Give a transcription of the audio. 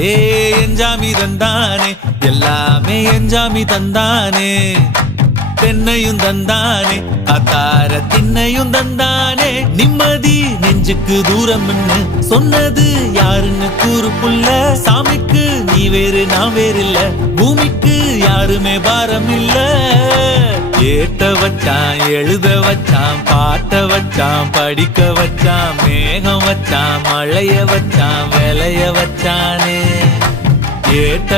ஏ எஞ்சாமி தந்தானே. எல்லாமே எஞ்சாமி தந்தானே. தென்னையும் தந்தானே. அத்தார திண்ணையும் தந்தானே. நிம்மதி நெஞ்சுக்கு தூரம் சொன்னது யாருன்னு கூறு புள்ள சாமிக்கு நீ வேறு நான் வேறு இல்ல பூமிக்கு யாருமே பாரம் இல்ல ஏட்ட வச்சான் எழுத வச்சான் பாட்ட வச்சான் படிக்க வச்சான் மேகம் வச்சான் மழைய வச்சான் விளைய வச்சானே.